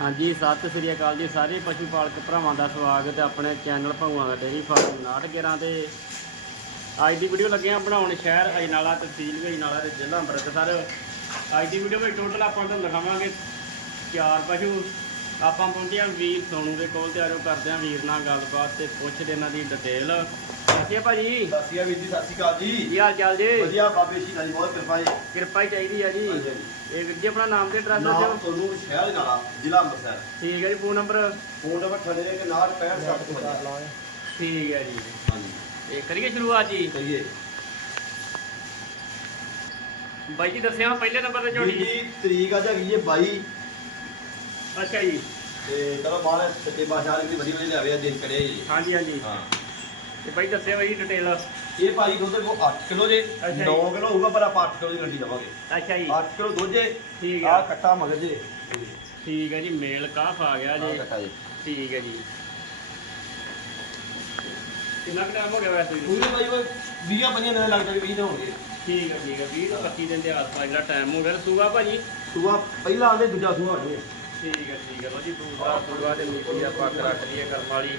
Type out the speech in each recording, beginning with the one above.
ਹਾਂਜੀ, ਸਤਿ ਸ੍ਰੀ ਅਕਾਲ ਜੀ ਸਾਰੇ ਪਸ਼ੂ ਪਾਲਕ ਭਰਾਵਾਂ ਦਾ ਸਵਾਗਤ ਹੈ ਆਪਣੇ ਚੈਨਲ ਭਗਵਾਨ ਦਾ ਡੇਰੀ ਫਾਰਮ 911 ਤੇ। ਅੱਜ ਦੀ ਵੀਡੀਓ ਲੱਗੇ ਆ ਬਣਾਉਣ ਸ਼ਹਿਰ ਅਜਨਾਲਾ, ਤਹਿਸੀਲ ਵੀ ਅਜਨਾਲਾ ਤੇ ਜ਼ਿਲ੍ਹਾ ਅੰਮ੍ਰਿਤਸਰ। ਅੱਜ ਦੀ ਵੀਡੀਓ ਵਿੱਚ ਟੋਟਲ ਆਪਾਂ ਤੁਹਾਨੂੰ ਦਿਖਾਵਾਂਗੇ ਚਾਰ ਪਸ਼ੂ। ਆਪਾਂ ਪਹੁੰਚੇ ਹਾਂ ਵੀਰ ਸੋਨੂ ਦੇ ਕੋਲ ਤੇ ਆਜੋ ਕਰਦੇ ਹਾਂ ਵੀਰ ਨਾਲ ਗੱਲਬਾਤ ਤੇ ਪੁੱਛਦੇ ਇਹਨਾਂ ਦੀ ਡਿਟੇਲ ਅੱਛਾ ਭਾਜੀ। ਸਤਿ ਸ਼੍ਰੀ ਅਕਾਲ ਵੀਰ ਜੀ ਸਤਿ ਸ਼੍ਰੀ ਅਕਾਲ ਜੀ। ਕੀ ਹਾਲ ਚਾਲ ਜੀ? ਵਧੀਆ ਬਾਬੇ ਸ਼੍ਰੀ ਜੀ ਬਹੁਤ ਕਿਰਪਾ ਜੀ। ਕਿਰਪਾ ਹੀ ਚਾਹੀਦੀ ਆ ਜੀ। ਹਾਂਜੀ, ਇਹ ਵੀਰ ਜੀ ਆਪਣਾ ਨਾਮ ਤੇ ਐਡਰੈਸ ਨਾਮ ਦੱਸਿਓ ਤੁਹਾਨੂੰ ਸ਼ਹਿਰ ਨਾਲਾ ਜ਼ਿਲ੍ਹਾ ਅੰਮ੍ਰਿਤਸਰ। ਠੀਕ ਹੈ ਜੀ ਫੋਨ ਨੰਬਰ ਫੋਨ ਨੰਬਰ 986567 ਠੀਕ ਹੈ ਜੀ। ਹਾਂਜੀ। ਇਹ ਕਰੀਏ ਸ਼ੁਰੂਆਤ ਜੀ? ਕਹੀਏ ਬਾਈ ਜੀ ਦੱਸਿਆ ਪਹਿਲੇ ਨੰਬਰ ਤੇ ਵੀਰ ਝੋਟੀ ਜੀ ਤਰੀਕ ਅੱਜ ਹੈਗੀ ਹੈ 22 ਅੱਛਾ ਜੀ। ਤੇ ਚਲੋ ਬਾਹਰ ਸੱਚੇ ਬਾਸ਼ਾਹ ਦੀ ਵਧੀਆ ਵਧੀਆ ਲਿਆਵੇ ਆ ਦਿਨ ਕਰੇ ਜੀ ਹਾਂਜੀ ਹਾਂਜੀ। ਹਾਂ। ਤੇ ਬਾਈ ਦੱਸਿਆ ਬਾਈ ਡਿਟੇਲ ਇਹ ਭਾਈ ਦੁੱਧ ਕੋ 8 ਕਿਲੋ ਜੇ ਅੱਛਾ ਜੀ। 9 ਕਿਲੋ ਹੋਊਗਾ ਪਰ ਆਪਾਂ 8 ਕਿਲੋ ਦੀ ਗੱਡੀ ਲਵਾਂਗੇ ਅੱਛਾ ਜੀ। 8 ਕਿਲੋ ਦੁੱਧ ਜੇ ਠੀਕ ਆ। ਆ ਕੱਟਾ ਮਗਰ ਜੇ। ਠੀਕ ਹੈ ਜੀ ਮੇਲ ਕਾਫ ਆ ਗਿਆ ਜੀ। ਕੱਟਾ ਜੀ। ਠੀਕ ਹੈ ਜੀ। ਕਿੰਨਾ ਟਾਈਮ ਹੋ ਗਿਆ ਵੈਸੇ? ਜੀ? ਉਹਦੇ ਭਾਈ ਉਹ 20 ਪੰਜਾਂ ਦਿਨ ਲੱਗਦਾ ਕਿ 20 ਦਿਨ ਹੋਣਗੇ ਠੀਕ ਹੈ ਠੀਕ ਹੈ 20 ਤੋਂ 25 ਦਿਨ ਦੇ ਆਸ-ਪਾਸ ਜਿਹੜਾ ਟਾਈਮ ਹੋ ਗਿਆ ਤੇ ਸੂਆ ਭਾਜੀ? ਸੂਆ ਪਹਿਲਾਂ ਆਂਦੇ ਦੂਜਾ ਸੂਆ ਹੋਣੀ ਠੀਕ ਹੈ ਠੀਕ ਹੈ ਲੋ ਜੀ ਦੂਸਰਾ ਸੂਆ ਤੇ ਮਿੱਟੀ ਆ ਪੱਕ ਰੱਖ ਲਈਏ ਕਰਮ ਵਾਲੀ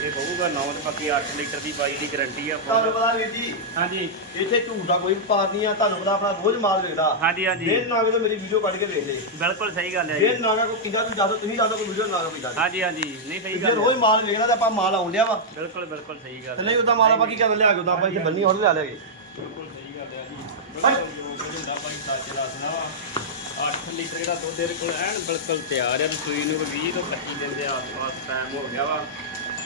ਇਹ ਹੋਊਗਾ 9 ਤੇ ਬਾਕੀ 8 ਲੀਟਰ ਦੀ ਬਾਈ ਦੀ ਗਾਰੰਟੀ ਆ ਤੁਹਾਨੂੰ ਪਤਾ ਵੀਰ ਜੀ। ਹਾਂਜੀ। ਇੱਥੇ ਝੂਠ ਦਾ ਕੋਈ ਵਪਾਰ ਨਹੀਂ ਆ ਤੁਹਾਨੂੰ ਪਤਾ ਆਪਣਾ ਰੋਜ਼ ਮਾਲ ਵਿਕਦਾ ਹਾਂਜੀ ਹਾਂਜੀ। ਫੇਰ ਨਾਗੇ ਤੋਂ ਮੇਰੀ ਵੀਡੀਓ ਕੱਢ ਕੇ ਵੇਖ ਲੈ। ਬਿਲਕੁਲ ਸਹੀ ਗੱਲ ਹੈ ਜੀ। ਨਾਗਾ ਕੋ ਕਿੰਦਾ ਤੂੰ ਦੱਸੋ ਤੁਸੀਂ ਦੱਸੋ ਕੋਈ ਵੀਡੀਓ ਨਾਗਾ ਕੋਈ ਦੱਸ ਹਾਂਜੀ ਹਾਂਜੀ। ਨਹੀਂ ਸਹੀ ਜੇ ਗੱਲ ਰੋਜ਼ ਹੈ। ਮਾਲ ਵੇਖਣਾ ਤਾਂ ਆਪਾਂ ਮਾਲ ਆਉਣ ਡਿਆ ਵਾ। ਬਿਲਕੁਲ ਬਿਲਕੁਲ ਸਹੀ ਗੱਲ ਨਹੀਂ ਉਦਾਂ ਮਾਲ ਆਪਾਂ ਕੀ ਕਰਨ ਲਿਆ ਕੇ ਉਦਾਂ ਆਪਾਂ ਇੱਥੇ ਬੰਨੀ ਹੋਰ ਲਿਆ ਲਿਆਗੇ ਬਿਲਕੁਲ ਸਹੀ ਗੱਲ ਹੈ ਜੀ। ਬਿਲਕੁਲ ਜੋ ਹੁੰਦਾ ਭਾਈ ਸੱਚ ਦੱਸਣਾ ਵਾ। 8 ਲੀਟਰ ਜਿਹੜਾ ਦੁੱਧ ਇਹਦੇ ਕੋਲ ਐਨ ਬਿਲਕੁਲ ਤਿਆਰ ਹੈ ਤੇ ਸੂਈ ਨੂੰ 20 ਤੋਂ 25 ਦਿਨ ਦੇ ਆਸ-ਪਾਸ ਟਾਈਮ ਹੋ ਗਿਆ ਵਾ।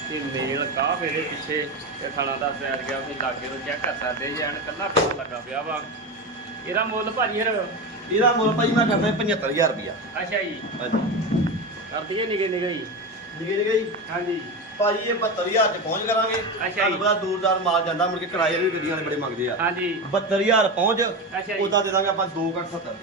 ਤੇ ਮੇਲ ਕਾਫ ਇਹਦੇ ਪਿੱਛੇ ਇਹ ਖਾਣਾ ਦਾ ਸੈਰ ਗਿਆ ਵੀ ਲਾਗੇ ਤੋਂ ਚੈੱਕ ਕਰ ਸਕਦੇ ਜੀ ਐਨ ਕੱਲਾ ਪਤਾ ਲੱਗਾ ਪਿਆ ਵਾ। ਇਹਦਾ ਮੁੱਲ ਭਾਜੀ ਫਿਰ? ਇਹਦਾ ਮੁੱਲ ਭਾਈ ਮੈਂ ਕਰਦਾ 75000 ਰੁਪਿਆ ਅੱਛਾ ਜੀ। ਹਾਂਜੀ। ਕਰ ਦਈਏ ਨਿਗੇ ਨਿਗੇ ਜੀ। ਨਿਕੇ ਨਿਕੇ ਜੀ? ਹਾਂਜੀ। ਭਾਜੀ ਇਹ 72000 ਚ ਪਹੁੰਚ ਕਰਾਂਗੇ। ਜੀ। ਤੁਹਾਨੂੰ ਪਤਾ ਦੂਰਦਾਰ ਮਾਲ ਜਾਂਦਾ ਮੁੜ ਕੇ ਕਿਰਾਏ ਵੀ ਗੱਡੀਆਂ ਵਾਲੇ ਬੜੇ ਮੰਗਦੇ ਆ। ਹਾਂਜੀ। 72000 ਪਹੁੰਚ ਅੱਛਾ ਜੀ। ਉਦਾਂ ਦੇ ਦਾਂਗੇ ਆਪਾਂ 2 ਘੱਟ 70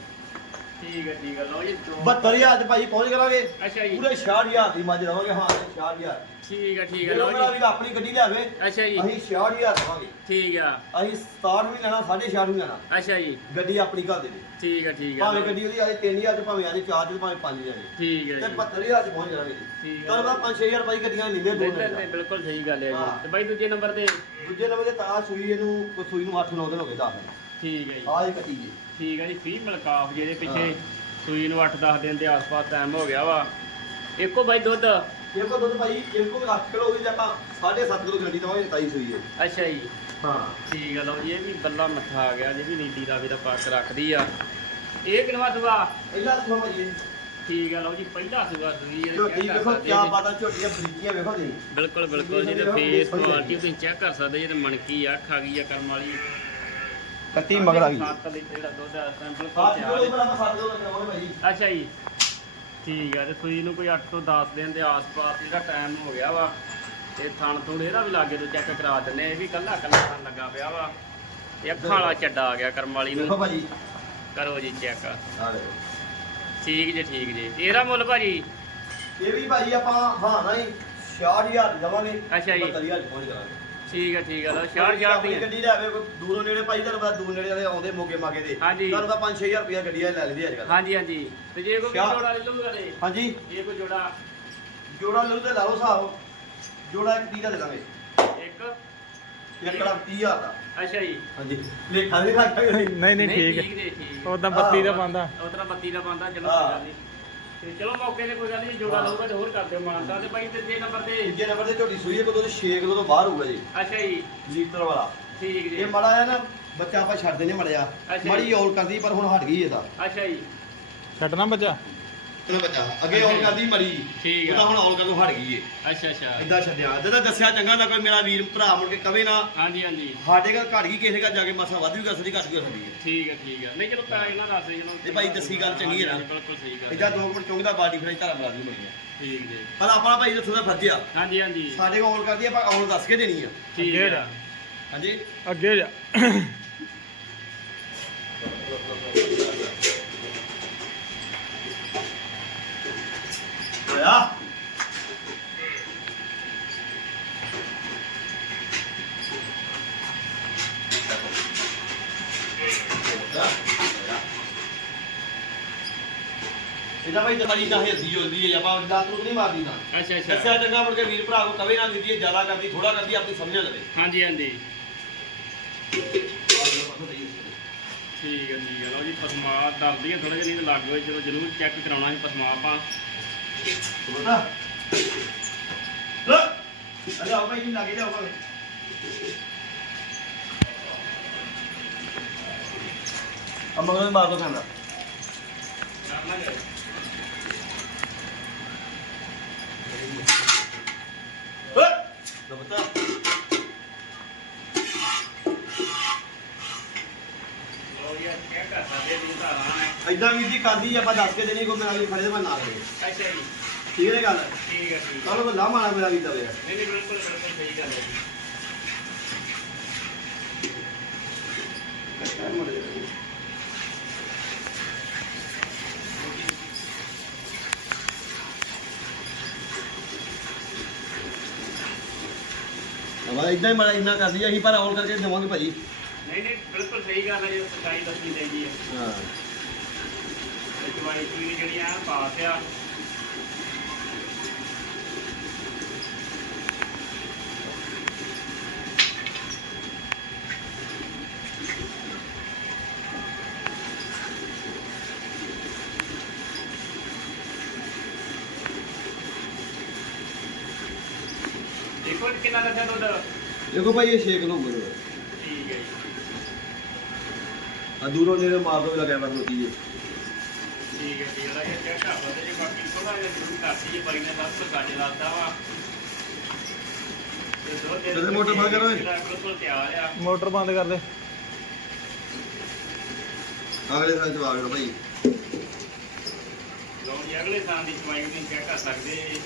ਠੀਕ ਹੈ ਠੀਕ ਹੈ। ਲਓ ਜੀ ਦੋ- 72000 ਚ ਭਾਈ ਪਹੁੰਚ ਕਰਾਂਗੇ। ਅੱਛਾ ਜੀ। ਪੂਰੇ 66000 ਦੀ ਮੱਝ ਲਵਾਂਗੇ ਹਾਂ 66000 ਠੀਕ ਹੈ ਠੀਕ ਹੈ ਜੇ ਲਓ ਉਹਨਾਂ ਜੀ। ਵੀ ਆਪਣੀ ਗੱਡੀ ਲਿਆਵੇ ਅੱਛਾ ਜੀ। ਅਸੀਂ 66000 ਦਵਾਂਗੇ। ਠੀਕ ਆ। ਅਸੀਂ 67 ਵੀ ਲੈਣਾ 6.5 ਵੀ ਲੈਣਾ। ਅੱਛਾ ਜੀ। ਗੱਡੀ ਆਪਣੀ ਘਰ ਦੇ ਦੇ ਠੀਕ ਹੈ ਠੀਕ ਹੈ ਭਾਵੇਂ ਗੱਡੀ ਉਹਦੀ 3000 ਚ ਭਾਵੇਂ ਆਏ 4 ਚ ਭਾਵੇਂ 5 ਜਾਣੇ ਠੀਕ ਹੈ ਤੇ ਜੀ। 72000 ਚ ਪਹੁੰਚ ਜਾਣਗੇ ਠੀਕ ਤੁਹਾਨੂੰ ਹੈ ਪਤਾ 5-6000 ਰੁਪਏ ਗੱਡੀਆਂ ਨੀਵੇਂ ਦੋ ਬਿਲਕੁਲ ਸਹੀ ਗੱਲ ਹੈ ਹਾਂ। ਜੀ ਤੇ ਬਾਈ ਦੂਜੇ ਨੰਬਰ ਤੇ? ਦੂਜੇ ਨੰਬਰ ਤੇ ਤਾਂ ਸੂਈ ਇਹਨੂੰ ਕੋਈ ਸੂਈ ਨੂੰ 8-9 ਦਿਨ ਹੋ ਗਏ ਦੱਸ ਠੀਕ ਹੈ ਜੀ। ਆਹ ਹੀ ਕੱਟੀ ਜੀ ਠੀਕ ਹੈ ਜੀ ਫੀਮੇਲ ਕਾਫ ਜਿਹਦੇ ਪਿੱਛੇ। ਸੂਈ ਨੂੰ 8-10 ਦਿਨ ਦੇ ਆਸ-ਪਾਸ ਟਾਈਮ ਹੋ ਗਿਆ ਵਾ। ਇੱਕੋ ਬਾਈ ਦੁੱਧ? ਇਹ ਕੋ ਦੁੱਧ ਭਾਈ ਇਹ ਕੋ 8 ਕਿਲੋ ਹੋਈ ਤੇ ਆਪਾਂ 7.5 ਕਿਲੋ ਗੱਡੀ ਦਵਾਂਗੇ ਤਾਈ ਸੂਈ ਹੈ ਅੱਛਾ ਜੀ। ਹਾਂ। ਠੀਕ ਹੈ ਲਓ ਜੀ ਇਹ ਵੀ ਬੱਲਾ ਮੱਥਾ ਆ ਗਿਆ ਜੀ ਵੀ ਨੀਲੀ ਰਾਵੀ ਦਾ ਪੱਕ ਰੱਖਦੀ ਆ। ਇਹ ਕਿਨਵਾ ਸੂਆ? ਪਹਿਲਾ ਸੁਣਾ ਭਾਈ। ਠੀਕ ਹੈ ਲਓ ਜੀ ਪਹਿਲਾ ਸੂਆ ਸੂਈ ਹੈ ਝੋਟੀ ਵੇਖੋ ਕੀ ਜੀ। ਬਾਤਾਂ ਝੋਟੀਆਂ ਬਰੀਕੀਆਂ ਵੇਖੋ ਜੀ। ਬਿਲਕੁਲ ਬਿਲਕੁਲ ਜੀ ਤੇ ਫੇਸ ਕੁਆਲਿਟੀ ਤੁਸੀਂ ਚੈੱਕ ਕਰ ਸਕਦੇ ਜੀ ਤੇ ਮਣਕੀ ਅੱਖ ਆ ਗਈ ਆ ਕਰਮ ਵਾਲੀ। ਕੱਟੀ ਮਗਰ ਆ ਗਈ। 7 ਲੀਟਰ ਜਿਹੜਾ ਦੁੱਧ ਆ ਸੈਂਪਲ 7 ਕੋਲ ਕਿਲੋ ਤਿਆਰ ਪਰ ਆਪਾਂ 7 ਕਿਲੋ ਲਗਾਵਾਂਗੇ ਭਾਈ। ਹੈ ਅੱਛਾ ਜੀ। ਠੀਕ ਆ ਤੇ ਸੂਈ ਨੂੰ ਕੋਈ 8 ਤੋਂ 10 ਦਿਨ ਦੇ ਆਸ-ਪਾਸ ਜਿਹੜਾ ਟਾਈਮ ਹੋ ਗਿਆ ਵਾ ਤੇ ਥਣ ਥੁਣ ਇਹਦਾ ਵੀ ਲਾਗੇ ਤੋਂ ਚੈੱਕ ਕਰਾ ਦਿੰਨੇ ਇਹ ਵੀ ਕੱਲਾ ਕੱਲਾ ਥਣ ਲੱਗਾ ਪਿਆ ਵਾ। ਤੇ ਅੱਖਾਂ ਵਾਲਾ ਚੱਡਾ ਆ ਗਿਆ ਕਰਮ ਵਾਲੀ ਨੂੰ। ਭਾਜੀ ਕਰੋ ਜੀ ਚੈੱਕ ਆ ਦੇਖੋ ਠੀਕ ਜੀ ਠੀਕ ਜੀ। ਇਹਦਾ ਮੁੱਲ ਭਾਜੀ? ਇਹ ਵੀ ਭਾਜੀ ਆਪਾਂ ਹਾਂ ਨਾ ਹੀ 66000 ਦਵਾਂਗੇ। ਅੱਛਾ ਜੀ। 72000 ਪਹੁੰਚ ਕਰਾਂਗੇ। ਠੀਕ ਹੈ ਠੀਕ ਹੈ ਲਓ 66 ਆਪਣੀ ਦੀਆਂ। ਗੱਡੀ ਲਿਆਵੇ ਕੋਈ ਦੂਰੋਂ ਨੇੜੇ ਭਾਈ ਤੁਹਾਨੂੰ ਪਤਾ ਦੂਰ ਨੇੜੇ ਵਾਲੇ ਆਉਂਦੇ ਮੋਗੇ ਮਾਗੇ ਦੇ। ਹਾਂਜੀ। ਤੁਹਾਨੂੰ ਪਤਾ 5-6000 ਰੁਪਇਆ ਗੱਡੀ ਵਾਲੇ ਲੈ ਲੈਂਦੇ ਅੱਜ ਕੱਲ੍ਹ। ਹਾਂਜੀ ਹਾਂਜੀ। ਤੇ ਜੇ ਕੋਈ ਜੋੜਾ ਲੈ ਲਊਗਾ ਤੇ? ਹਾਂਜੀ। ਇਹ ਕੋਈ ਜੋੜਾ? ਜੋੜਾ ਲੈ ਲਓ ਤੇ ਲਾ ਲਓ ਹਿਸਾਬ। ਜੋੜਾ ਇੱਕ 30 ਦਾ ਦੇ ਦਾਂਗੇ ਇੱਕ? ਇੱਕ ਲੱਖ 30000 ਦਾ। ਅੱਛਾ ਜੀ। ਹਾਂਜੀ। ਲੇਖਾ ਦੇ ਰੱਖ ਕੇ ਨਹੀਂ? ਨਹੀਂ ਠੀਕ ਹੈ ਜੀ ਠੀਕ। ਉਦਾਂ ਬੱਤੀ ਦਾ ਬੰਦਾ ਉਤਰਾ ਬੱਤੀ ਦਾ ਬੰਦਾ ਚਲੋ। ਕੋਈ ਗੱਲ ਨਹੀਂ। ਤੇ ਚਲੋ ਮੌਕੇ ਤੇ ਕੋਈ ਗੱਲ ਨਹੀਂ ਜੋੜਾ ਹਾਂ। ਲਊਗਾ ਤੇ ਹੋਰ ਕਰ ਦਿਓ ਮਾਨਸਾ ਤੇ ਭਾਈ ਤੀਜੇ ਨੰਬਰ ਤੇ ਤੀਜੇ ਨੰਬਰ ਤੇ ਝੋਟੀ ਸੂਈ ਹੈ ਕਦੋਂ 6 ਕਿਲੋ ਤੋਂ ਬਾਹਰ ਹੋਊਗਾ ਜੀ। ਅੱਛਾ ਜੀ। ਲੀਟਰ ਵਾਲਾ। ਠੀਕ ਜੀ। ਇਹ ਮੜਾ ਆ ਨਾ ਬੱਚਾ ਆਪਾਂ ਛੱਡ ਦਿੰਦੇ ਮੜਿਆ। ਮੜੀ। ਔਲ ਕਰਦੀ ਪਰ ਹੁਣ ਹਟ ਗਈ ਇਹਦਾ ਅੱਛਾ ਜੀ। ਛੱਡਣਾ ਬੱਚਾ? ਚਲੋ ਬੱਚਾ ਅੱਗੇ ਔਲ ਕਰਦੀ ਮੜੀ ਠੀਕ ਆ। ਹੁਣ ਔਲ ਕਰਨੋਂ ਹਟ ਗਈ ਏ। ਅੱਛਾ ਅੱਛਾ। ਇਦਾਂ ਛੱਡਿਆ। ਜਦੋਂ ਦੱਸਿਆ ਚੰਗਾ ਨਾ ਕੋਈ ਮੇਰਾ ਵੀਰ ਭਰਾ ਮੁੜ ਕੇ ਕਵੇ ਨਾ। ਹਾਂਜੀ ਹਾਂਜੀ। ਸਾਡੇ ਘਰ ਘਟ ਗਈ ਕਿਸੇ ਘਰ ਜਾ ਕੇ ਮਸਾ ਵੱਧ ਵੀ ਕਰ ਸਕਦੀ ਘੱਟ ਵੀ ਕਰ ਸਕਦੀ ਹੈ ਠੀਕ ਹੈ ਠੀਕ ਹੈ ਨਹੀਂ ਚਲੋ ਪੈ ਇਹਨਾਂ ਦੱਸ ਦੇ ਜਨਾ ਇਹ ਭਾਈ ਦੱਸੀ ਗੱਲ ਚੰਗੀ ਹੈ ਨਾ। ਬਿਲਕੁਲ ਸਹੀ ਗੱਲ ਇਦਾਂ ਦੋ ਮਿੰਟ ਚੁੰਗਦਾ ਬਾਡੀ ਫਰਾਈ ਧਾਰਾ ਬਣਾ ਦੀ ਮੁੰਡੀ ਠੀਕ ਜੀ। ਪਰ ਆਪਣਾ ਭਾਈ ਦੱਸੋ ਦਾ ਫਰਜ਼ ਆ। ਹਾਂਜੀ ਹਾਂਜੀ। ਸਾਡੇ ਕੋਲ ਔਲ ਕਰਦੀ ਆਪਾਂ ਔਲ ਦੱਸ ਕੇ ਦੇਣੀ ਆ। ਠੀਕ ਹੈ ਜਾ। ਹਾਂਜੀ। ਅੱਗੇ ਜਾ। ਇਹਦਾ ਭਾਈ ਦਵਾਈ ਨਾ ਹਿਲਦੀ ਜੁਲਦੀ ਹੈ ਆਪਾਂ ਲੱਤ ਨੂੰ ਨਹੀਂ ਮਾਰਦੀ ਨਾ। ਅੱਛਾ ਅੱਛਾ। ਦੱਸਿਆ ਚੰਗਾ ਮੁੜ ਕੇ ਵੀਰ ਭਰਾ ਕੋ ਕਵੇ ਨਾ ਜੀ ਇਹ ਜ਼ਿਆਦਾ ਕਰਦੀ ਥੋੜਾ ਕਰਦੀ ਆਪਣੀ ਸਮਝ ਨਾ ਲਵੇ। ਹਾਂਜੀ ਹਾਂਜੀ। ਠੀਕ ਹੈ ਠੀਕ ਹੈ ਲਓ ਜੀ ਪਸਮਾ ਦਰਦੀ ਹੈ ਥੋੜਾ ਜਿਹਾ ਨਹੀਂ ਤਾਂ ਲੱਗ ਹੋਏ ਚਲੋ ਜ਼ਰੂਰ ਚੈੱਕ ਕਰਾਉਣਾ ਸੀ ਪਸਮਾ ਆਪਾਂ। ਬਤਾ ਲੈ ਅਰੇ ਭਾਈ ਜੀ ਲੱਗੇ ਜਾਓ ਭਾਵੇਂ। ਅਮਰ ਨੂੰ ਮਾਰ ਦੋ ਕਹਿੰਦਾ ਕਰਨਾ ਜਾਏ ਓਏ ਬਤਾ ਲਓ ਜੀ ਚੈੱਕ ਕਰ ਸਕਦੇ ਜੀ ਧਾਰਾਂ ਨੇ ਐਦਾਂ ਵੀਰ ਜੀ ਕਰਦੀ ਆਪਾਂ ਦੱਸ ਕੇ ਦੇਣੀ ਕੋਈ ਮੇਰਾ ਵੀ ਦੇ ਮੈਂ ਨਾ ਕਰੇ ਅੱਛਾ ਜੀ। ਠੀਕ ਹੈ ਗੱਲ? ਠੀਕ ਹੈ ਠੀਕ ਹੈ ਕੱਲ ਨੂੰ ਲਾ ਮਾਰਾ ਮੇਰਾ ਵੀ। ਦਵੇ ਨਹੀਂ ਨਹੀਂ ਬਿਲਕੁਲ ਬਿਲਕੁਲ ਸਹੀ ਗੱਲ ਹੈ ਜੀ। ਹਵਾ ਇਦਾਂ ਹੀ ਮਾਰਾ ਇੰਨਾ ਕਰਦੀ ਅਸੀਂ ਪਰ ਆਉਣ ਕਰਕੇ ਦੇਵਾਂਗੇ ਭਾਜੀ। ਨਹੀਂ ਨਹੀਂ ਬਿਲਕੁਲ ਸਹੀ ਗੱਲ ਹੈ ਜੀ ਸਰਕਾਰੀ ਦੱਸਣੀ ਚਾਹੀਦੀ ਹੈ। ਦਵਾਈ ਚੂਈ ਜਿਹੜੀ ਆ ਪਾਸ ਆ। ਦੇਖੋ ਜੀ ਕਿੰਨਾ ਦੱਸਿਆ ਦੁੱਧ ਦੇਖੋ ਭਾਈ ਇਹ 6 ਕਿਲੋ ਹੋ ਗਿਆ ਠੀਕ ਹੈ ਜੀ। ਆ ਦੂਰੋਂ ਨੇੜੇ ਮਾਰ ਦੋ ਲੱਗਿਆ ਮੈਂ ਰੋਟੀ ਜੀ ਠੀਕ ਹੈ ਜੀ ਜਿਹੜਾ ਇਹ ਚੈੱਕ ਕਰ ਲਓ ਤੇ ਜੇ ਬਾਕੀ ਥੋੜਾ ਜਿਹਾ ਜ਼ਰੂਰ ਕਰਦੀ ਜੇ ਬਾਈ ਨੇ ਕੁਝ ਸਾਡੇ ਲਾਤਾ ਵਾ। ਤੇ ਦੋ ਦਿਨ ਇੱਧਰ ਮੋਟਰ ਬੰਦ ਕਰੋ ਬਿਲਕੁਲ ਤਿਆਰ ਆ। ਮੋਟਰ ਬੰਦ ਕਰ ਦੇ। ਅਗਲੇ ਸਾਲ ਜਵਾਬ ਦੇਣਾ ਭਾਈ। ਲਓ ਜੀ ਅਗਲੇ ਸਾਲ ਦੀ ਸਮਾਈ ਵੀ ਚੈੱਕ ਕਰ ਸਕਦੇ ਜੀ।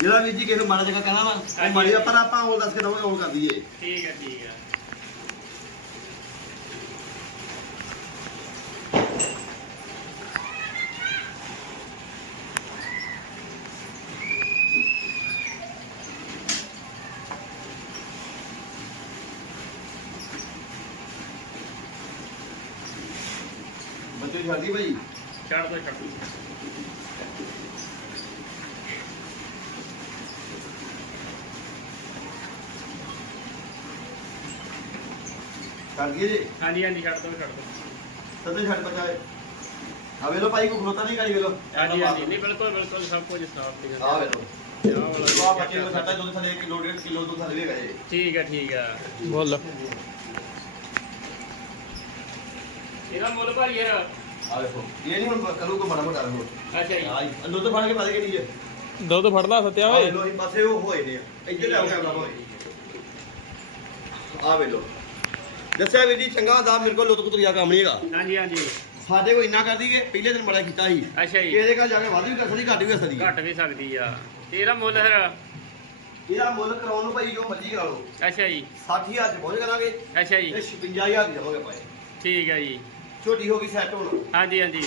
ਜਿਹੜਾ ਵੀਰ ਜੀ ਕਿਸੇ ਨੂੰ ਮਾੜਾ ਜਗ੍ਹਾ ਕਹਿਣਾ ਵਾ ਉਹ ਮਾੜੀ ਆ, ਪਰ ਆਪਾਂ ਉਹ ਦੱਸ ਕੇ ਦਵਾਂਗੇ ਉਹ ਕਰ ਦਈਏ। ਠੀਕ ਹੈ ਠੀਕ ਹੈ। ਬੱਚੇ ਦੀ ਛੱਡੀ ਭਾਈ ਛੱਡ ਦੋ ਛੱਡ ਦਿਓ। ਕਰ ਦਈਏ ਜੀ? ਹਾਂਜੀ ਹਾਂਜੀ ਛੱਡ ਦੋ ਛੱਡ ਦੋ। ਤਦੇ ਛੱਡ ਬਚਾਏ ਆ ਵੇਲੋ ਭਾਈ ਕੋ ਖਲੋਤਾ ਨਹੀਂ ਕਰੀ ਵੇਲੋ ਹਾਂਜੀ ਹਾਂਜੀ। ਨਹੀਂ ਬਿਲਕੁਲ ਬਿਲਕੁਲ ਸਭ ਕੁਝ ਸਾਫ਼ ਠੀਕ ਆ ਵੇਲੋ ਹੈ ਆ ਬੱਚੇ ਨੂੰ ਛੱਡਾ ਦੁੱਧ ਥੱਲੇ ਕਿਲੋ ਡੇਢ ਕਿਲੋ ਦੁੱਧ ਥੱਲੇ ਵੀ ਗਏ ਠੀਕ ਹੈ ਠੀਕ ਹੈ ਬੋਲ। ਇਹਦਾ ਮੁੱਲ ਭਾਈ ਯਾਰ ਆ ਵੇਖੋ ਇਹ ਨਹੀਂ ਹੁਣ ਕੋ ਮਾੜਾ ਮੋਟਾ ਰਹੋ ਅੱਛਾ ਜੀ। ਦੁੱਧ ਫੜ ਕੇ ਸੱਤਿਆ ਓਏ। ਵੇਲੋ ਅਸੀਂ ਪਾਸੇ ਉਹ ਹੋਏ ਨੇ ਇੱਧਰ ਲਿਆਓ ਕੈਮਰਾ ਹੋਏ ਆ ਵੇਲੋ ਦੱਸਿਆ ਵੀਰ ਜੀ ਚੰਗਾ ਦਾ ਮੇਰੇ ਕੋਲ ਲੁੱਟ ਕੁਤਰੀਆ ਕੰਮ ਨਹੀਂ ਹੈਗਾ। ਹਾਂਜੀ ਹਾਂਜੀ। ਸਾਡੇ ਕੋਲ ਇੰਨਾ ਕਰ ਦਈਏ ਪਹਿਲੇ ਦਿਨ ਬੜਾ ਕੀਤਾ ਸੀ। ਅੱਛਾ ਜੀ। ਇਹਦੇ ਘਰ ਜਾ ਕੇ ਵੱਧ ਵੀ ਕਰ ਸਕਦੀ ਘੱਟ ਵੀ ਕਰ ਸਕਦੀ। ਘਟ ਵੀ ਸਕਦੀ ਆ। ਇਹਦਾ ਮੁੱਲ ਫਿਰ? ਇਹਦਾ ਮੁੱਲ ਕਰਾਉਣ ਨੂੰ ਭਾਈ ਜੋ ਮਰਜ਼ੀ ਕਰਾ ਲਓ। ਅੱਛਾ ਜੀ। 60000 ਚ ਪਹੁੰਚ ਕਰਾਂਗੇ ਅੱਛਾ ਜੀ। ਤੇ 56000 ਦੀ ਭਾਈ ਠੀਕ ਹੈ ਜੀ। ਛੋਟੀ ਹੋ ਗਈ ਸੈੱਟ ਹੁਣ। ਹਾਂਜੀ ਹਾਂਜੀ।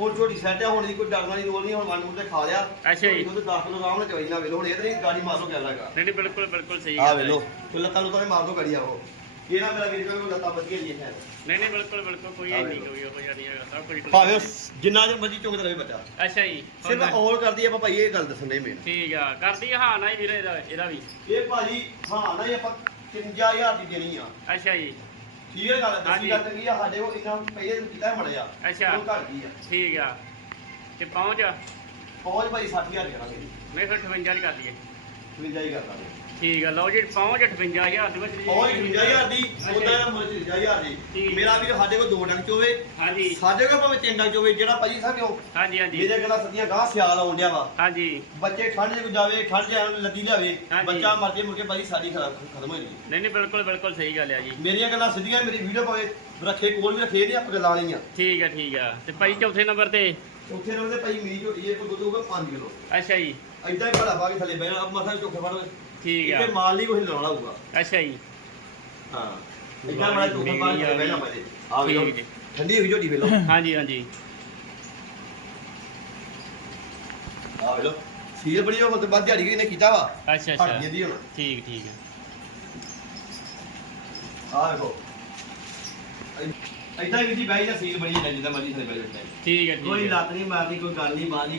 ਹੁਣ ਛੋਟੀ ਸੈੱਟ ਆ ਹੁਣ ਦੀ ਕੋਈ ਡਰਨ ਵਾਲੀ ਲੋੜ ਨਹੀਂ ਹੁਣ ਵਨ ਤੇ ਖਾ ਲਿਆ। ਅੱਛਾ ਜੀ। ਉਹਦੇ 10 ਕਿਲੋ ਆਰਾਮ ਨਾਲ ਚਵਾਈ ਨਾ ਵੇਲੋ ਹੁਣ ਇਹਦੇ ਗਾੜੀ ਮਾਰ ਦੋ ਕੈਮਰਾ ਹੈਗਾ। ਨਹੀਂ ਨਹੀਂ ਬਿਲਕੁਲ ਬਿਲਕੁਲ ਸਹੀ ਆ ਹੈ। ਵੇਲੋ ਤੇ ਲੱਤਾਂ ਨੂੰ ਤਾਂ ਮਾਰ ਦੋ ਗਾੜੀ ਆ ਉਹ। ਇਹ ਨਾ ਮੇਰਾ ਵੀਰ ਕੋਲ ਲੱਤਾਂ ਵਧੀਆ ਨਹੀਂ ਹੈ। ਨਹੀਂ ਨਹੀਂ ਬਿਲਕੁਲ ਬਿਲਕੁਲ ਕੋਈ ਨਹੀਂ। ਕੋਈ ਉਹ ਨਹੀਂ ਹੈਗਾ ਸਭ ਕੁਝ ਭਾਵੇਂ ਜਿੰਨਾ ਚ ਮਰਜ਼ੀ ਚੁੰਗਦਾ ਰਹੇ ਬੱਚਾ। ਅੱਛਾ ਜੀ ਸਿਰਫ ਔਲ ਕਰਦੀ ਆਪਾਂ ਭਾਈ ਇਹ ਗੱਲ ਦੱਸਣ ਦੇ ਮੇਨ ਠੀਕ ਆ ਕਰਦੀ ਆ ਹਾਂ ਨਾ ਜੀ ਵੀਰੇ ਇਹਦਾ ਇਹਦਾ ਵੀ। ਇਹ ਭਾਜੀ ਹਾਂ ਨਾ ਇਹ ਆਪਾਂ 55000 ਦੀ ਦੇਣੀ ਆ। ਅੱਛਾ ਜੀ। ਠੀਕ ਹੈ ਗੱਲ ਹਾਂਜੀ। ਦੱਸੀ ਗੱਲ ਚੰਗੀ ਆ ਸਾਡੇ ਕੋਲ ਇੰਨਾ ਪਹਿਲੇ ਦਿਨ ਕੀਤਾ ਮੜਿਆ। ਅੱਛਾ। ਉਹ ਘਰ ਗਈ ਆ। ਠੀਕ ਆ। ਤੇ ਪਹੁੰਚ ਪਹੁੰਚ ਭਾਈ 60000 ਕਰਾਂਗੇ। ਮੈਂ ਫਿਰ 58 ਦੀ ਕਰ ਲਈਏ। 55 ਹੀ ਕਰ ਲਾਂਗੇ। ਠੀਕ ਆ ਲਓ ਜੀ ਪਹੁੰਚ 58000 ਦੇ ਵਿੱਚ ਜੀ। ਪਹੁੰਚ 55000 ਦੀ ਉਹਦਾ ਮੁੱਲ 55000 ਦੀ। ਠੀਕ। ਮੇਰਾ ਵੀਰ ਸਾਡੇ ਕੋਲ ਦੋ ਡੰਗ ਚੋਵੇ। ਹਾਂਜੀ। ਸਾਡੇ ਕੋਲ ਭਾਵੇਂ ਤਿੰਨ ਡੰਗ ਚੋਵੇ ਜਿਹੜਾ ਭਾਜੀ ਸਾਹਿਬ ਕਿਉਂ ਹਾਂਜੀ ਹਾਂਜੀ। ਮੇਰੇ ਕੋਲ ਸਦੀਆਂ ਗਾਹ ਸਿਆਲ ਆਉਣ ਡਿਆ ਵਾ। ਹਾਂਜੀ। ਬੱਚੇ ਠੰਡ ਜੇ ਕੋ ਜਾਵੇ ਠੰਡ ਜੇ ਨੂੰ ਲੱਗੀ ਲਿਆਵੇ ਹਾਂਜੀ। ਬੱਚਾ ਮਰ ਜੇ ਮੁੜ ਕੇ ਭਾਜੀ ਸਾਡੀ ਖਤਮ ਹੋ ਜਾਣੀ ਨਹੀਂ ਨਹੀਂ ਬਿਲਕੁਲ ਬਿਲਕੁਲ ਸਹੀ ਗੱਲ ਆ ਜੀ। ਮੇਰੀਆਂ ਗੱਲਾਂ ਸਿੱਧੀਆਂ ਮੇਰੀ ਵੀਡੀਓ ਭਾਵੇਂ ਰੱਖੇ ਕੋਲ ਵੀ ਰੱਖੇ ਆਪਾਂ ਗੱਲਾਂ ਵਾਲੀਆਂ ਠੀਕ ਆ ਠੀਕ ਆ। ਤੇ ਭਾਈ ਚੌਥੇ ਨੰਬਰ ਤੇ? ਉੱਥੇ ਰਹਿੰਦੇ ਭਾਈ ਮੇਰੀ ਝੋਟੀ ਇਹ ਕੋ ਦੁੱਧ ਹੋਊਗਾ 5 ਕਿਲੋ। ਅੱਛਾ ਜੀ। ਐਦਾਂ ਹੀ ਘੜਾ ਪਾ ਕੇ ਥੱਲੇ ਬਹਿਣਾ ਆਪ ਮਸਾ ਚੋਕੇ ਫੜ। ਠੀਕ ਆ। ਇੱਥੇ ਮਾਲ ਨਹੀਂ ਕੋਈ ਲਾਉਣਾ ਹੋਊਗਾ ਅੱਛਾ ਜੀ। ਹਾਂ। ਇੱਦਾਂ ਬੜਾ ਚੋਕੇ ਪਾ ਕੇ ਥੱਲੇ ਬਹਿਣਾ ਮੈਂ ਆ ਠੀਕ ਜੀ। ਠੰਡੀ ਹੋਈ ਝੋਟੀ ਵੇਲੋ ਹਾਂਜੀ ਹਾਂਜੀ। ਆ ਵੇਲੋ ਸੀਲ ਬੜੀ ਹੋ ਤੇ ਬਾਅਦ ਦਿਹਾੜੀ ਇਹਨੇ ਕੀਤਾ ਵਾ। ਅੱਛਾ ਹਟ ਅੱਛਾ ਜਾਂਦੀ ਹੁਣ। ਠੀਕ ਠੀਕ ਆ ਆ ਵੇਖੋ। ਇਦਾਂ ਹੀ ਵੀ ਜੀ ਬਾਈ ਦਾ ਸੀਲ ਬਣੀ ਜਾਂਦਾ ਜਿੱਦਾਂ ਮਰਜ਼ੀ ਥਲੇ ਬੈਠ ਜਾਂਦਾ ਠੀਕ ਹੈ ਕੋਈ ਠੀਕ ਹੈ। ਲੱਤ ਨਹੀਂ ਮਾਰਦੀ ਕੋਈ ਗੱਲ ਨਹੀਂ ਬਾਤ ਨਹੀਂ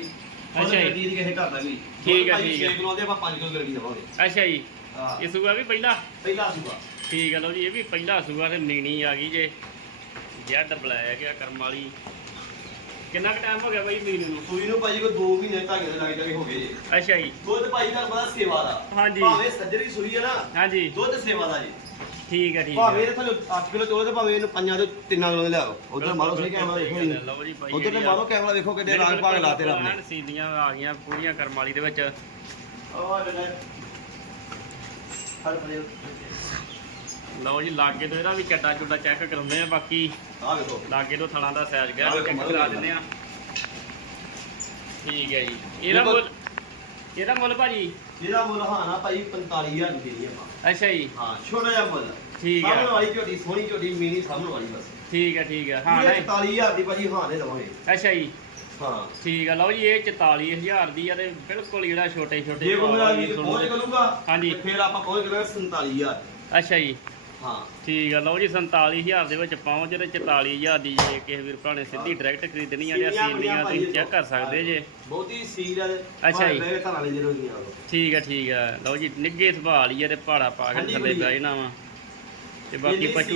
ਅੱਛਾ ਜੀ। ਦੀ ਕਿਸੇ ਘਰ ਦਾ ਵੀ। ਠੀਕ ਹੈ, ਭਾਈ ਠੀਕ ਹੈ। ਛੇ ਕਿਲੋ ਦੇ ਆਪਾਂ 5 ਕਿਲੋ ਗੱਡੀ ਦਵਾਂਗੇ। ਅੱਛਾ ਜੀ। ਹਾਂ। ਇਹ ਸੂਆ ਵੀ ਪਹਿਲਾ? ਪਹਿਲਾ ਸੂਆ। ਠੀਕ ਹੈ ਲਓ ਜੀ ਇਹ ਵੀ ਪਹਿਲਾ ਸੂਆ ਤੇ ਮੀਣੀ ਆ ਗਈ ਜੇ। ਜੈਡ ਬਲੈਕ ਆ ਕਰਮ ਵਾਲੀ। ਕਿੰਨਾ ਕੁ ਟਾਈਮ ਹੋ ਗਿਆ ਬਾਈ ਮੀਣੀ ਨੂੰ? ਸੂਈ ਨੂੰ ਭਾਜੀ ਕੋਈ 2 ਮਹੀਨੇ ਧਾਗੇ ਦੇ ਲੱਗ ਜਾਗੇ ਹੋ ਗਏ ਜੀ। ਅੱਛਾ ਜੀ। ਦੁੱਧ ਭਾਈ ਦਾ ਬੜਾ ਸੇਵਾ ਦਾ। ਹਾਂਜੀ। ਭਾਵੇਂ ਸੱਜਰੀ ਸੂਈ ਹੈ ਨਾ ਹਾਂਜੀ। ਦੁੱਧ ਸੇਵਾ ਦਾ ਜੀ। ਠੀਕ ਹੈ ਠੀਕ ਭਾਵੇਂ ਹੈ ਇਹ ਤੁਹਾਨੂੰ 8 ਕਿਲੋ ਚੋਲੇ ਤੇ ਭਾਵੇਂ ਇਹਨੂੰ ਪੰਜਾਂ ਤੋਂ ਤਿੰਨਾਂ ਕਿਲੋ ਦੇ ਲਿਆਓ। ਉਧਰ ਮਾਰੋ ਸਹੀ ਕੈਮਰਾ ਦੇਖੋ ਜੀ। ਲਓ ਜੀ ਉਧਰ ਤੇ ਮਾਰੋ ਕੈਮਰਾ ਦੇਖੋ ਕਿੱਡੇ ਰਾਗ ਭਾਗ ਲਾਤੇ ਰੱਬ ਨੇ। ਸੀਲੀਆਂ ਆ ਗਈਆਂ ਪੂਰੀਆਂ ਕਰਮ ਵਾਲੀ ਦੇ ਵਿੱਚ। ਲਓ ਜੀ ਲਾਗੇ ਤੋਂ ਇਹਦਾ ਵੀ ਚੱਡਾ ਚੁੱਡਾ ਚੈੱਕ ਕਰਾਉਂਦੇ ਆ ਬਾਕੀ ਆ ਵੇਖੋ। ਲਾਗੇ ਤੋਂ ਥਲਾਂ ਦਾ ਸਾਈਜ਼ ਗਿਆ ਚੈੱਕ ਕਰਾ। ਦਿੰਦੇ ਆ। ਠੀਕ ਹੈ ਜੀ। ਇਹਦਾ। ਮੁੱਲ ਇਹਦਾ ਮੁੱਲ ਭਾਜੀ ਇਹਦਾ ਮੁੱਲ ਹਾਂ ਨਾ ਭਾਈ 45000 ਦੀ ਦੇਣੀ ਆਪਾਂ। ਅੱਛਾ ਜੀ। ਹਾਂ ਛੋਟਾ ਜਿਹਾ ਮੁੱਲ। ਠੀਕ ਹੈ। ਸਾਹਮਣੇ ਵਾਲੀ ਝੋਟੀ ਸੋਹਣੀ ਝੋਟੀ ਮੀਨੀ ਸਾਹਮਣੇ ਵਾਲੀ ਬਸ। ਠੀਕ ਹੈ ਠੀਕ ਹੈ ਹਾਂ ਨਹੀਂ। 45000 ਦੀ ਭਾਜੀ ਹਾਂ ਦੇ ਦਵਾਂਗੇ। ਅੱਛਾ ਜੀ। ਹਾਂ। ਠੀਕ ਆ ਲਓ ਜੀ ਇਹ 44000 ਦੀ ਆ ਤੇ ਬਿਲਕੁਲ ਜਿਹੜਾ ਛੋਟੇ ਛੋਟੇ ਜੇ ਕੋਈ ਮੇਰਾ ਪਹੁੰਚ ਕਰੂਗਾ ਹਾਂਜੀ। ਫਿਰ ਆਪਾਂ ਪਹੁੰਚ ਕਰਾਂਗੇ 47000 ਅੱਛਾ ਜੀ। ਹਾਂ। ਠੀਕ ਆ ਲਓ ਜੀ 47000 ਦੇ ਵਿੱਚ ਪਹੁੰਚ ਤੇ 44000 ਦੀ ਜੇ ਕਿਸੇ ਵੀਰ ਭਰਾ ਨੇ ਸਿੱਧੀ ਡਾਇਰੈਕਟ ਖਰੀਦਣੀ ਆ ਜਾਂ ਸੀਲੀਆਂ ਤੁਸੀਂ ਚੈੱਕ ਕਰ ਸਕਦੇ ਜੇ। ਬਹੁਤੀ ਸੀਲ ਅੱਛਾ ਜੀ। ਮੇਰੇ ਘਰ ਵਾਲੇ ਜਿਹੜੇ ਠੀਕ ਆ ਠੀਕ ਆ। ਲਓ ਜੀ ਨਿੱਗੇ ਸੁਭਾਅ ਲਈ ਆ ਤੇ ਪਹਾੜਾ ਪਾ ਕੇ ਥੱਲੇ। ਬਹਿ ਜਾਣਾ ਵਾ। ਤੇ ਬਾਕੀ ਪਸ਼ੂ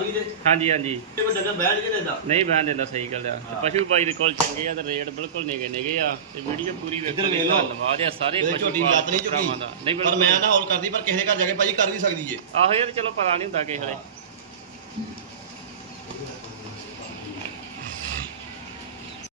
ਵੀ ਦੇ। ਹਾਂਜੀ ਹਾਂਜੀ। ਤੇ ਕੋਈ ਡੰਗਰ ਬੈਠ ਕੇ ਦਿੰਦਾ ਨਹੀਂ ਬਹਿਣ ਦਿੰਦਾ ਸਹੀ ਗੱਲ ਆ। ਤੇ। ਪਸ਼ੂ ਬਾਈ ਦੇ ਕੋਲ ਚੰਗੇ ਆ ਤੇ ਰੇਟ ਬਿਲਕੁਲ ਨਿਗੇ ਨਿਗੇ ਆ। ਤੇ ਵੀਡੀਓ ਪੂਰੀ ਇੱਧਰ ਵੇਖੋ ਵੇਖ ਲਓ। ਧੰਨਵਾਦ ਆ ਸਾਰੇ ਪਸ਼ੂ ਦੀ ਲੱਤ ਨਹੀਂ ਚੁੱਕੀ ਪਰ ਮੈਂ ਨਾ ਹੌਲ ਕਰਦੀ ਪਰ ਕਿਸੇ ਦੇ ਘਰ ਜਾ ਕੇ ਭਾਜੀ ਕਰ ਵੀ ਸਕਦੀ ਏ। ਆਹੋ ਯਾਰ ਚਲੋ ਪਤਾ ਨਹੀਂ ਹੁੰਦਾ ਕਿਸੇ ਵੇਲੇ।